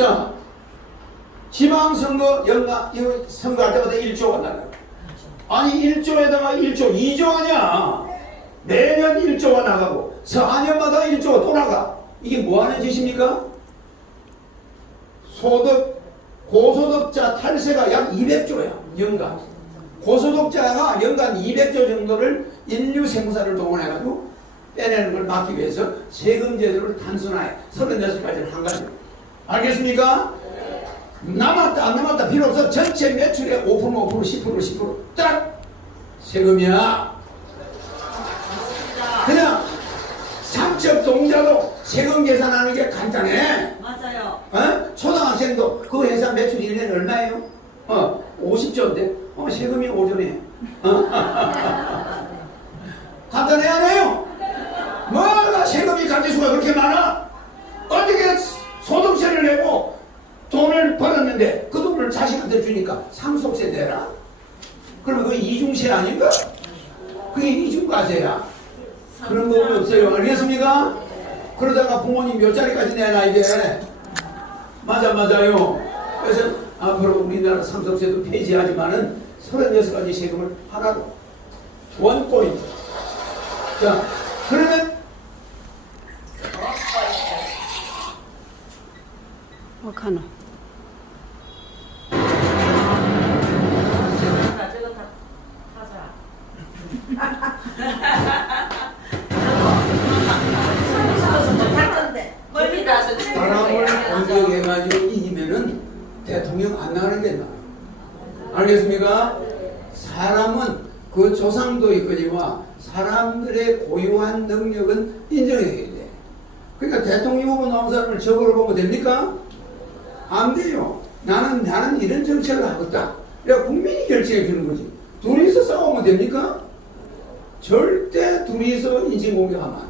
자, 지방선거 연가, 선거할 때마다 1조가 날라. 아니, 1조에다가 1조, 2조 아니야. 매년 1조가 나가고, 4년마다 1조가 또 나가. 이게 뭐 하는 짓입니까? 소득, 고소득자 탈세가 약 200조야, 연간. 고소득자가 연간 200조 정도를 인류 생산을 동원해가지고 빼내는 걸 막기 위해서 세금 제도를 단순화해. 36가지를 한 가지. 알겠습니까? 남았다 안 남았다 필요 없어 전체 매출의 5% 5% 10% 10%딱 세금이야 그냥 삼척 동자도 세금 계산하는 게 간단해 맞아요. 어? 초등학생도 그 회사 매출 1년에 얼마예요? 어 50조인데 어 세금이 5조네 어? 간단해 안 해요? 뭐가 세금이 가지수가 그렇게 많아? 자식한테 주니까 상속세 내라? 그러면 그게 이중세 아닌가? 그게 이중과세야. 그런 부분 없어요. 알겠습니까? 그러다가 부모님 몇 자리까지 내나 이게 맞아 맞아요. 그래서 앞으로 우리나라 상속세도 폐지하지만은 36가지 세금을 하나로 원 포인트. 자 그러면 어카노. 바람을 공격해가지고 이기면은 대통령 안 나가는 게 나. 알겠습니까? 사람은 그 조상도 있거니와 사람들의 고유한 능력은 인정해야 돼. 그러니까 대통령 후보 나온 사람을 적으로 보면 됩니까? 안 돼요. 나는 나는 이런 정책을 하겠다. 그래 국민이 결정해 주는 거지. 둘이서 싸우면 됩니까? 절대 둘이서 인신공격하면.